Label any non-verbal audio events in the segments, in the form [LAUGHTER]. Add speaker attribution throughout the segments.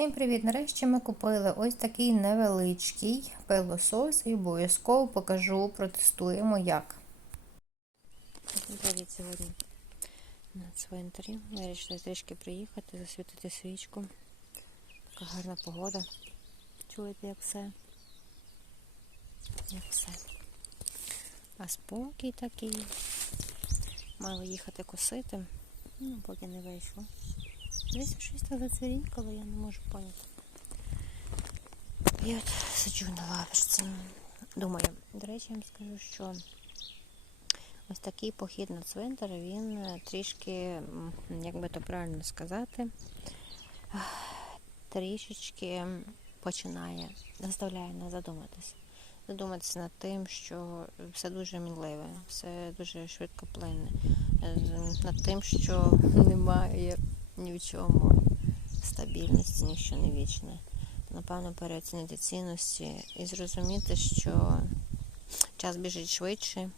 Speaker 1: Всім привіт! Нарешті ми купили ось такий невеличкий пилосос і обов'язково покажу, протестуємо як.
Speaker 2: Привіт сьогодні на цвинтарі. Вирішили трішки приїхати, засвітити свічку. Така гарна погода. Чуєте, як все? Як все. А спокій такий. Мало їхати косити. Ну, поки не вийшло. Десь щось зацвірінькало, я не можу поняти. І от сиджу на лавочці. Думаю, до речі, я вам скажу, що ось такий похід на цвинтар, він трішки, як би то правильно сказати, трішечки починає, заставляє нас задуматися. Задуматися над тим, що все дуже мінливе, все дуже швидко плине, е, над тим, що [LAUGHS] немає ні в чому стабільності, ніщо не вічне. Напевно, переоцінити цінності і зрозуміти, що час біжить швидше,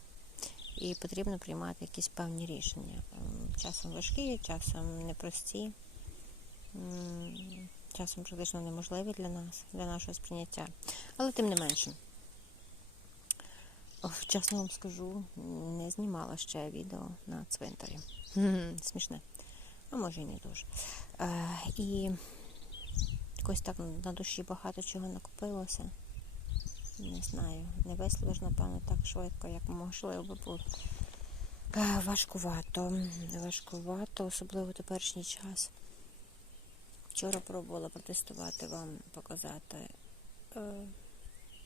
Speaker 2: і потрібно приймати якісь певні рішення. Ем, Часом важкі, часом непрості, часом практично неможливі для нас, для нашого сприйняття. Але тим не менше. Чесно вам скажу, не знімала ще відео на цвинтарі. [LAUGHS] Смішне. А може і не дуже. Е, і якось так на душі багато чого накопилося. Не знаю, не висловиш, напевно, так швидко, як можливо було. Е, Важкувато, важкувато, особливо теперішній час. Вчора пробувала протестувати вам, показати, е,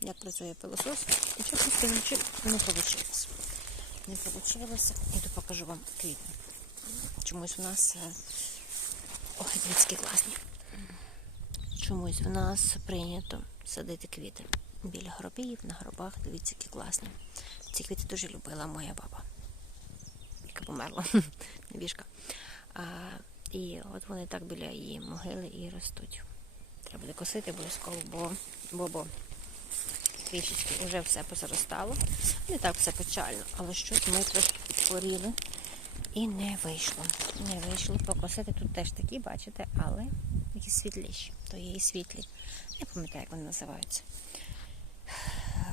Speaker 2: як працює пилосос. І чесно скажучи, не вийшло. Не вийшло. Іду покажу вам квіти. Чомусь в нас. е, Ой, класні. Чомусь в нас прийнято садити квіти біля гробів, на гробах. Дивіться, які класні. Ці квіти дуже любила моя баба, яка померла, [LAUGHS] невішка. І от вони так біля її могили і ростуть. Треба буде косити обов'язково, бо, бо, бо вже все позаростало. Не так все печально, але щось ми трошки підхворіли. І не вийшло. Не вийшло покосити. Тут теж такі, бачите, але які світліші, то є і світлі. Я пам'ятаю, як вони називаються.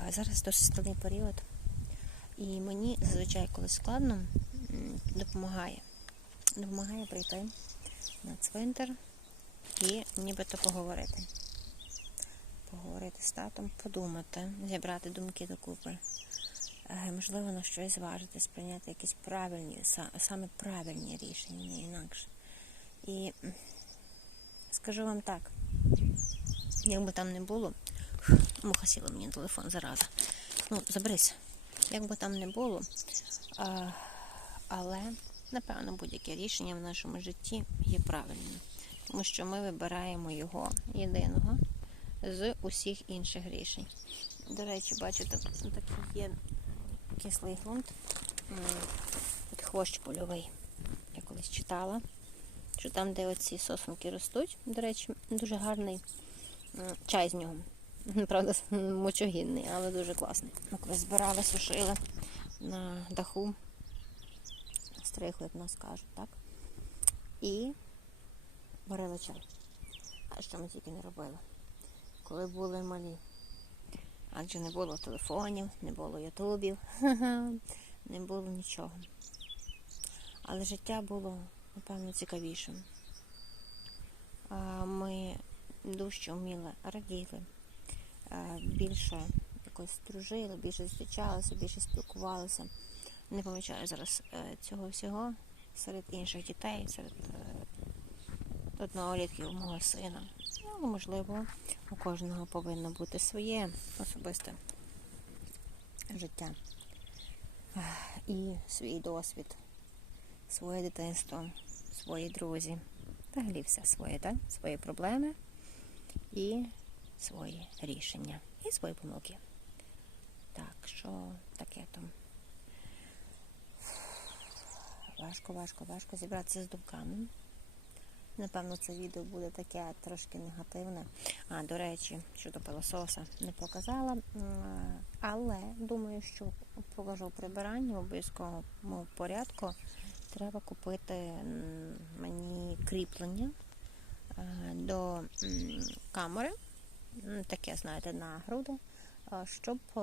Speaker 2: Зараз досить складний період. І мені зазвичай, коли складно, допомагає. Допомагає прийти на цвинтар і нібито поговорити. Поговорити з татом, подумати, зібрати думки докупи. Е, Можливо, на щось зважити, сприйняти якісь правильні, саме правильні рішення, не інакше. І скажу вам так, як би там не було, [SIGHS] муха сіла мені телефон зараза. Ну, заберись. Як би там не було, а, але напевно будь-яке рішення в нашому житті є правильним, тому що ми вибираємо його єдиного з усіх інших рішень. До речі, бачите, такий є кислий ґрунт. М, хвощ польовий. Я колись читала, що там, де оці сосунки ростуть, до речі, дуже гарний чай з нього. Правда, [LAUGHS] мочогінний, але дуже класний. Ми колись збирали, сушили на даху. Стрихли, як нас кажуть, так? І варили чай. А що ми тільки не робили, коли були малі. Адже не було телефонів, не було ютубів, [LAUGHS] не було нічого. Але життя було, напевно, цікавішим. Ми дужче вміли, раділи, е, більше якось дружили, більше зустрічалися, більше спілкувалися. Не помічаю зараз е, цього всього серед інших дітей, серед е, однолітків мого сина. Ну, можливо, у кожного повинно бути своє особисте життя і свій досвід, своє дитинство, свої друзі. Взагалі все своє, так? Свої проблеми і свої рішення, і свої помилки. Так, що таке там? Важко, важко, важко зібратися з думками. Напевно, це відео буде таке трошки негативне. А, до речі, щодо пилососа не показала. Але думаю, що покажу прибирання обов'язковому порядку. Треба купити мені кріплення е, до камери, таке, знаєте, на груди, щоб е,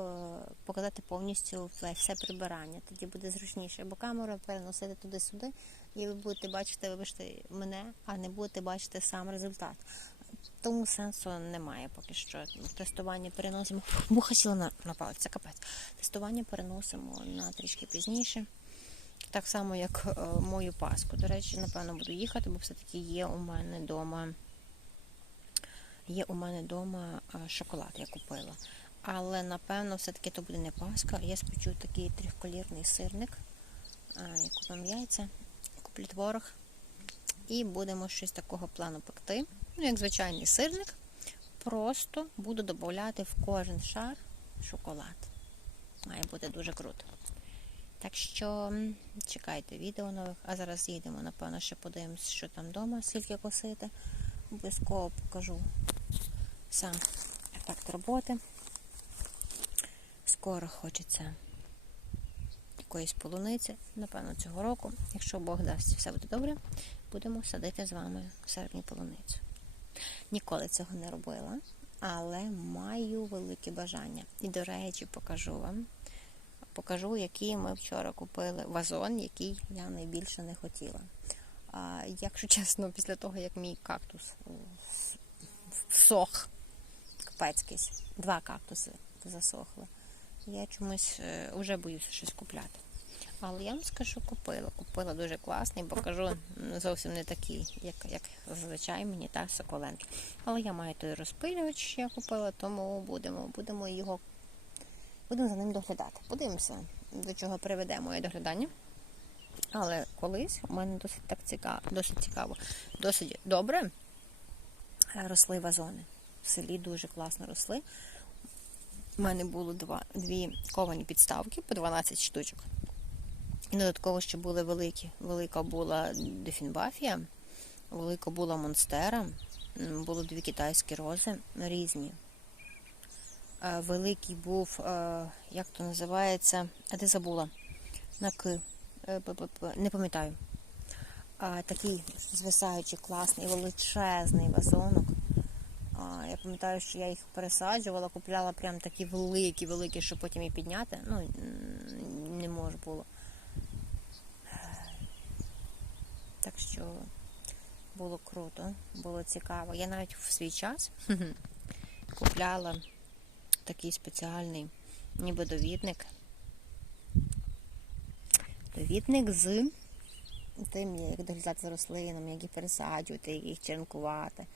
Speaker 2: показати повністю все- прибирання. Тоді буде зручніше, бо камеру переносити туди-сюди, і ви будете бачити, вибачте, мене, а не будете бачити сам результат. Тому сенсу немає поки що. Тестування переносимо. Муха сіла на, на палець, це капець. Тестування переносимо на трішки пізніше. Так само, як е, мою паску. До речі, напевно, буду їхати, бо все-таки є у мене вдома. Є у мене вдома шоколад, я купила. Але напевно, все-таки то буде не паска. Я спечу такий трьохколірний сирник. Купимо яйця, куплю творог. І будемо щось такого плану пекти. Ну, як звичайний сирник. Просто буду додавати в кожен шар шоколад. Має бути дуже круто. Так що чекайте відео нових, а зараз їдемо, напевно, ще подивимось, що там вдома, скільки косити. Обов'язково покажу сам ефект роботи. Скоро хочеться якоїсь полуниці, напевно, цього року. Якщо Бог дасть, все буде добре, будемо садити з вами в серпні полуницю. Ніколи цього не робила, але маю велике бажання. І, до речі, покажу вам. Покажу, який ми вчора купили вазон, який я найбільше не хотіла. А, якщо чесно, після того, як мій кактус е, всох, капецькийсь, два кактуси засохли, я чомусь е, вже боюся щось купляти. Але я вам скажу, купила. Купила дуже класний, бо кажу, зовсім не такий, як, як зазвичай мені та соколенки. Але я маю той розпилювач, що я купила, тому будемо, будемо його будемо за ним доглядати. Подивимося, до чого приведе моє доглядання. Але колись у мене досить так цікаво, досить цікаво, досить добре е, росли вазони. В селі дуже класно росли. У мене було два, дві ковані підставки по 12 штучок. І додатково ще були великі. Велика була Дефінбафія, велика була Монстера, м, було дві китайські рози різні. Е, Великий був, е, як то називається, а де забула? На К. Е, Не пам'ятаю. Такий звисаючий, класний, величезний вазонок. Я пам'ятаю, що я їх пересаджувала, купляла прям такі великі, великі, щоб потім і підняти. Ну, не може було. Так що було круто, було цікаво. Я навіть в свій час [LAUGHS] купляла такий спеціальний ніби довідник. Довідник з тим, як доглядати за рослинами, як їх пересаджувати, як їх черенкувати.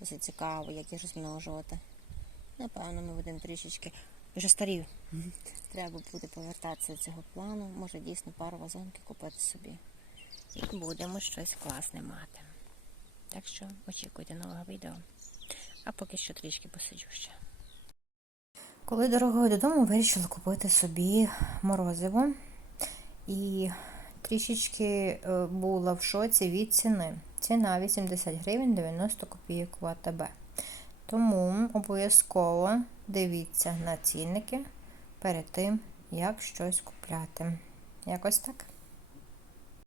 Speaker 2: Досить цікаво, як їх розмножувати. Напевно, ми будемо трішечки вже старі. Треба буде повертатися до цього плану. Може дійсно пару вазонки купити собі. І будемо щось класне мати. Так що очікуйте нового відео. А поки що трішки посиджу ще.
Speaker 1: Коли дорогою додому вирішила купити собі морозиво і трішечки е, була в шоці від ціни. Ціна 80 гривень 90 копійок в АТБ. Тому обов'язково дивіться на цінники перед тим, як щось купляти. Якось так.